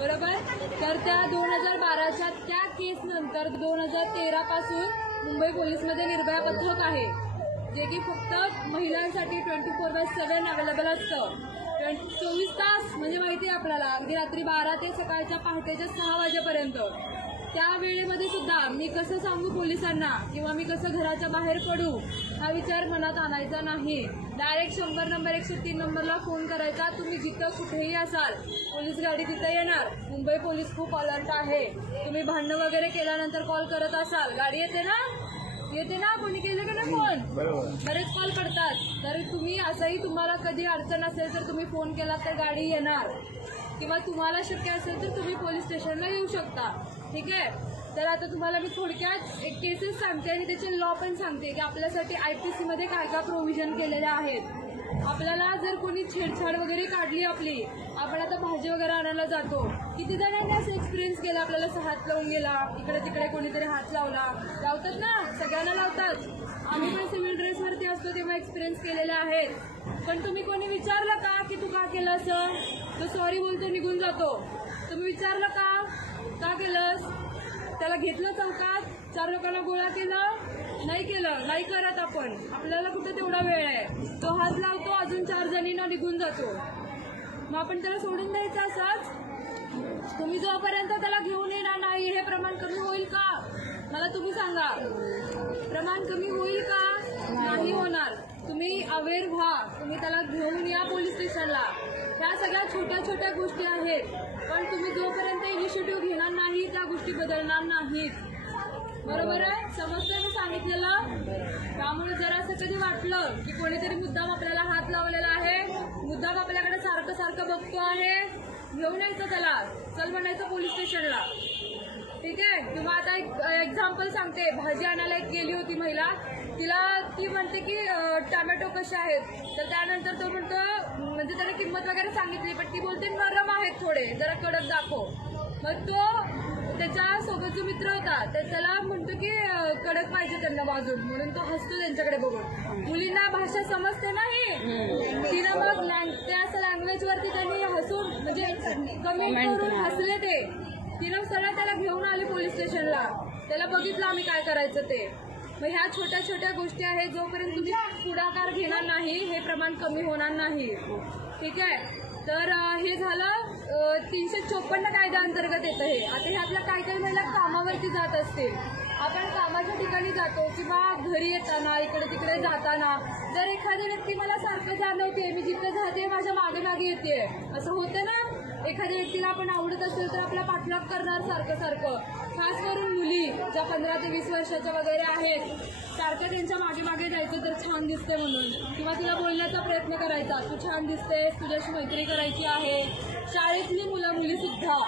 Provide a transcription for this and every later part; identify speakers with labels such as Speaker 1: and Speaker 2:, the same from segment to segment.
Speaker 1: बरोबर? तर त्या दोन हजार बाराच्या त्या केस नंतर दोन हजार तेरा पासून मुंबई पोलीसमध्ये निर्भया पथक आहे. जे की फक्त महिलांसाठी twenty four by seven available असतं. ट्वेंटी चोवीस तास म्हणजे माहिती आहे आपल्याला अगदी रात्री बारा ते सकाळच्या पहाटेच्या सहा वाजेपर्यंत. त्या वेळेमध्ये सुद्धा मी कसं सांगू पोलिसांना किंवा मी कसं घराच्या बाहेर पडू हा विचार मनात आणायचा नाही. डायरेक्ट शंभर नंबर एकशे तीन नंबरला फोन करायचा. तुम्ही जिथं कुठेही असाल पोलीस गाडी तिथं येणार. मुंबई पोलीस खूप अलर्ट आहे. तुम्ही भांडणं वगैरे केल्यानंतर कॉल करत असाल. गाडी येते ना? येते ना? कोणी केलं का नाही फोन बरेच कॉल पडतात. तर तुम्ही असंही तुम्हाला कधी अडचण असेल तर तुम्ही फोन केला तर गाडी येणार. किंवा तुम्हाला शक्य असेल तर तुम्ही पोलीस स्टेशनला येऊ शकता. ठीक आहे? तर आता तुम्हाला मी थोडक्यात एक केसेस सांगते आणि त्याचे लॉ पण सांगते की आपल्यासाठी आय पी सीमध्ये काय काय प्रोव्हिजन केलेले आहेत. आपल्याला जर कोणी छेडछाड वगैरे काढली आपली आपण आता भाजी वगैरे आणायला जातो. किती जणांनी असं एक्सपिरियन्स केला? आपल्याला असं हात लावून गेला इकडे तिकडे कोणीतरी हात लावला. लावतात ना? सगळ्यांना लावतात. आम्ही पण सिव्हिल ड्रेसवरती असतो तेव्हा एक्सपिरियन्स केलेले आहेत. पण तुम्ही कोणी विचारलं का की तू का केलं असं तो सॉरी बोलतो निघून जातो. तुम्ही विचारलं का? त्याला घेतलं चौकात चार लोकांना गोळा केलं? नाही केलं. नाही करत आपण. आपल्याला कुठं तेवढा वेळ आहे? तो हात लावतो अजून चार जणींना निघून जातो. मग आपण त्याला सोडून द्यायचं असाच? तुम्ही जोपर्यंत त्याला घेऊन येणार नाही हे प्रमाण कमी होईल का? मला तुम्ही सांगा. प्रमाण कमी होईल का? नाही होणार. तुम्ही अवेअर व्हा. तुम्ही त्याला घेऊन या पोलीस स्टेशनला. सगळ्या छोट्या छोट्या गोष्टी आहेत. पण तुम्ही जोपर्यंत इनिशिएटिव्ह घेणार नाही त्या गोष्टी बदलणार नाहीत. बरोबर आहे? समजतं मी सांगितलेलं? त्यामुळे जर असं कधी वाटलं की कोणीतरी मुद्दाम आपल्याला हात लावलेला आहे मुद्दाम आपल्याकडे सारखं सारखं बघतो आहे घेऊन यायचं त्याला. चल म्हणायचं पोलीस स्टेशनला ठीक आहे? किंवा आता एक एक्झाम्पल सांगते. भाजी आणायला एक गेली होती महिला. तिला ती म्हणते की टॅमॅटो कसे आहेत? तर त्यानंतर तो म्हणतो म्हणजे त्याने किंमत वगैरे सांगितली पण ती बोलते नरम आहेत थोडे जरा कडक दाखव. मग तो त्याच्या सोबत जो मित्र होता तर त्याला म्हणतो की कडक पाहिजे त्यांना बाजून म्हणून तो हसतो त्यांच्याकडे बघून. मुलींना भाषा समजते नाही तिनं मग लँग- त्या लँग्वेज वरती त्यांनी हसून म्हणजे कमेंट करून हसले ते. तिनं सरळ त्याला घेऊन आली पोलीस स्टेशनला. त्याला बघितलं आम्ही काय करायचं ते. मग ह्या छोट्या छोट्या गोष्टी आहेत जोपर्यंत तुम्ही पुढाकार घेणार नाही हे प्रमाण कमी होणार नाही. ठीक आहे? तर हे झालं तीनशे चोपन्न कायद्याअंतर्गत येतं हे. आता हे आपल्या काही काही महिला कामावरती जात असतील. आपण कामाच्या ठिकाणी जातो किंवा घरी येताना इकडे तिकडे जाताना जर एखादी व्यक्ती मला सारखं जाणवते मी जिथं जाते माझ्या मागे मागे येते असं होतं ना? एखाद्या व्यक्तीला आपण आवडत असेल तर आपला पाठलाग करणार सारखं सारखं. खास करून मुली ज्या पंधरा ते वीस वर्षाच्या वगैरे आहेत सारखं त्यांच्या मागे मागे जायचं तर छान दिसते म्हणून. किंवा तिला बोलण्याचा प्रयत्न करायचा तू छान दिसतेस तुझ्याशी मैत्री करायची आहे. शाळेतली मुलं मुली सुद्धा.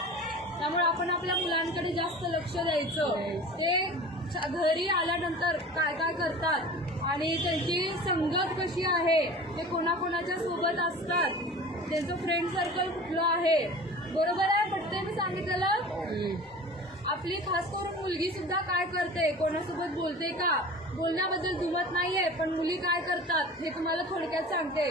Speaker 1: त्यामुळे आपण आपल्या मुलांकडे जास्त लक्ष द्यायचं. ते घरी आल्यानंतर काय काय करतात आणि त्यांची संगत कशी आहे ते कोणाकोणाच्या सोबत असतात त्यांचं फ्रेंड सर्कल कुठलं आहे बरोबर आहे? पटते मी सांगितलेलं आपली खास करून मुलगी सुद्धा काय करते कोणासोबत बोलते का? बोलण्याबद्दल दुमत नाहीये पण मुली काय करतात हे तुम्हाला थोडक्यात सांगते.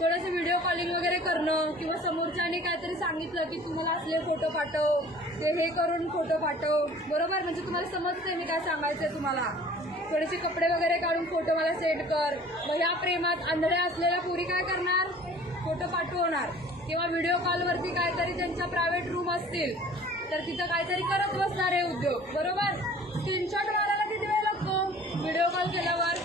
Speaker 1: थोडंसं व्हिडिओ कॉलिंग वगैरे करणं किंवा समोरच्याने काहीतरी सांगितलं की तुम्हाला असले फोटो पाठव ते हे करून फोटो पाठव. बरोबर? म्हणजे तुम्हाला समजतंय मी काय सांगायचंय तुम्हाला. थोडेसे कपडे वगैरे काढून फोटो मला सेंड कर. मग ह्या प्रेमात आंधळ्या असलेल्या पुरी काय करणार? फोटो पाठवणार किंवा व्हिडिओ कॉलवरती काहीतरी त्यांच्या प्रायव्हेट रूम असतील तर तिथं काहीतरी करत बसणार आहे उद्योग. बरोबर? स्क्रीनशॉट मारायला किती वेळ लागतो? व्हिडिओ कॉल केल्यावर.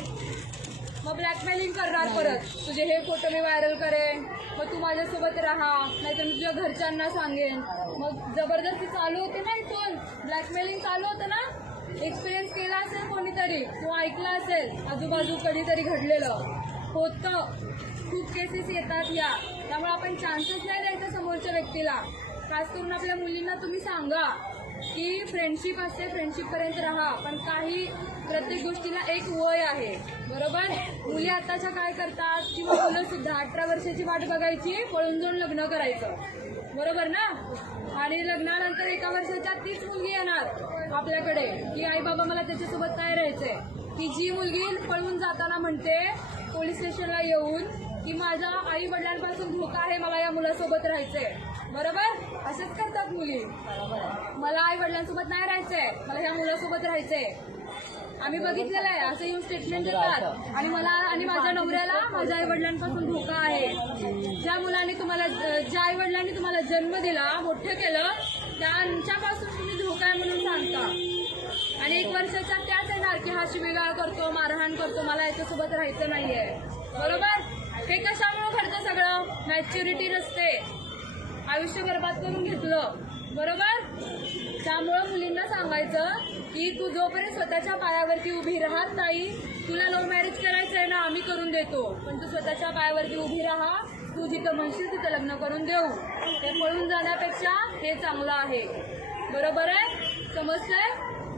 Speaker 1: मग ब्लॅकमेलिंग करणार परत. तुझे हे फोटो मी व्हायरल करेन. मग तू माझ्यासोबत राहा. नाहीतर मी तुझ्या घरच्यांना सांगेन. मग जबरदस्ती चालू होते ना इथून. ब्लॅकमेलिंग चालू होतं ना? एक्सपिरियन्स केला असेल कोणीतरी. किंवा ऐकलं असेल. आजूबाजू कधीतरी घडलेलं. होतं. खूप केसेस येतात या. त्यामुळे आपण चान्सेस नाही द्यायचा समोरच्या व्यक्तीला. खास करून आपल्या मुलींना तुम्ही सांगा की फ्रेंडशिप असते फ्रेंडशिपपर्यंत राहा. पण काही प्रत्येक गोष्टीला एक वय आहे. बरोबर? मुली आताच्या काय करतात? किंवा मुलं सुद्धा अठरा वर्षाची वाट बघायची पळून जाऊन लग्न करायचं. बरोबर ना? आणि लग्नानंतर एका वर्षाच्या तीच मुलगी येणार आपल्याकडे. की आई बाबा मला त्याच्यासोबत काय राहायचंय. की जी मुलगी पळून जाताना म्हणते पोलीस स्टेशनला येऊन माझ्या आई वडिलांपासून धोका आहे मला या मुलासोबत राहायचंय. बरोबर? असंच करतात मुली. मला आई वडिलांसोबत नाही राहायचंय मला ह्या मुलासोबत राहायचंय. आम्ही बघितलेलं आहे असं येऊन स्टेटमेंट देतात. आणि मला आणि माझ्या नवऱ्याला माझ्या आई वडिलांपासून धोका आहे. ज्या मुलाने तुम्हाला ज्या आई वडिलांनी तुम्हाला जन्म दिला मोठं केलं त्यांच्यापासून तुम्ही धोका आहे म्हणून सांगता. आणि एक वर्षाच्या त्याच येणार की हा शिवेगाळ करतो मारहाण करतो मला याच्यासोबत राहायचं नाहीये. बरोबर? हे कशामुळे घडतं सगळं? मॅच्युरिटी नसते. आयुष्य बरबाद करून घेतलं. बरोबर? त्यामुळं मुलींना सांगायचं की तू जोपर्यंत स्वतःच्या पायावरती उभी राहत नाही तुला लव्ह मॅरेज करायचं आहे ना आम्ही करून देतो. पण तू स्वतःच्या पायावरती उभी राहा तू जिथं म्हणशील तिथं लग्न करून देऊ. ते पळून जाण्यापेक्षा हे चांगलं आहे. बरोबर आहे? समजतंय?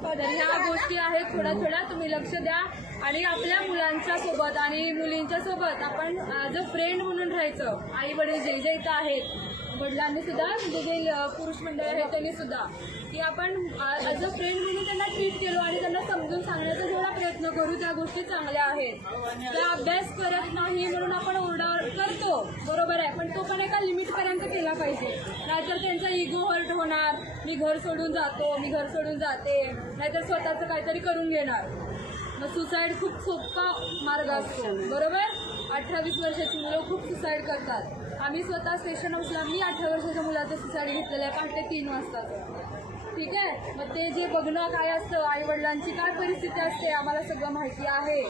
Speaker 1: ह्या गोष्टी आहेत. थोड्या थोड्या तुम्ही लक्ष द्या. आणि आपल्या मुलांच्या सोबत आणि मुलींच्या सोबत आपण जो फ्रेंड म्हणून राहायचं आई वडील जे जे इथं आहेत वडिलांनी सुद्धा म्हणजे जे पुरुष मंडळ आहेत त्यांनी सुद्धा की आपण ॲज अ फ्रेंड म्हणून त्यांना ट्रीट केलो आणि त्यांना समजून सांगण्याचा जेवढा प्रयत्न करू त्या गोष्टी चांगल्या आहेत. त्या अभ्यास करत नाही म्हणून आपण ओरडा करतो बरोबर आहे पण तो पण एका लिमिटपर्यंत केला पाहिजे. नाहीतर त्यांचा इगो हर्ट होणार मी घर सोडून जातो मी घर सोडून जाते नाहीतर स्वतःचं काहीतरी करून घेणार. मग सुसाईड खूप सोपा मार्ग असतो. बरोबर? अठ्ठावीस वर्षाची मुलं खूप सुसाईड करतात. आम्ही स्वतः स्टेशन हाऊसला मी अठरा वर्षाच्या मुलाचं सुसाईड घेतलेलं आहे. पहाटे तीन वाजता. ठीक आहे? मग ते जे बघणं काय असतं आई वडिलांची काय परिस्थिती असते आम्हाला सगळं माहिती आहे.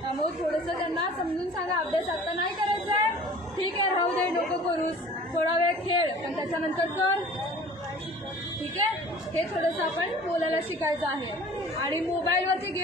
Speaker 1: त्यामुळे थोडंसं त्यांना समजून सांगा. अभ्यास आता नाही करायचा आहे. ठीक आहे राहू दे नको करूस. थोडा वेळ खेळ पण त्याच्यानंतर कर. ठीक आहे? हे थोडंसं आपण बोलायला शिकायचं आहे. आणि मोबाईलवरती गेम